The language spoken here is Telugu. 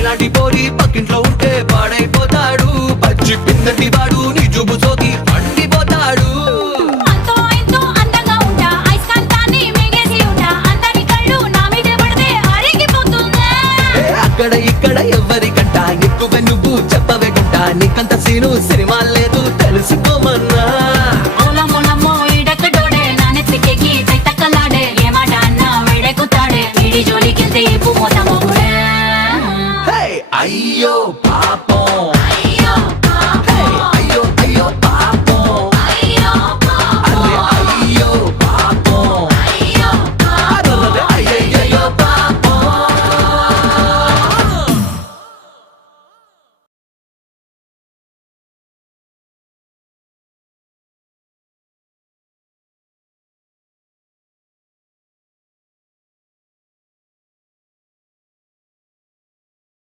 నీలాంటి పోరి పక్కింట్లో ఉంటే పాడైపోతాడు. పచ్చి పిందటి వాడు నీ జుబు సోకి పండిపోతాడు. అంతో ఇంతో అందంగా ఉంటా, ఐస్కాంతాన్ని మింగేసి ఉంటా, అందరి కళ్ళు నా మీదే పడితే అరిగిపోతుందా. అక్కడ ఇక్కడ ఎవరికంట ఎక్కువ నువ్వు చెప్పవే గుంట. నీకంత సీను సినిమా లేదు తెలుసుకోమన్నా. ఓలమ్మో ఈడెక్కడోడే నా నెత్తికెక్కి తైతక్కలాడే, ఏ మాట అన్నా వేడెక్కుతాడే, వీడి జోలికెళ్తే ఇప్పు మోత మొగుడే. అయ్యో పాపం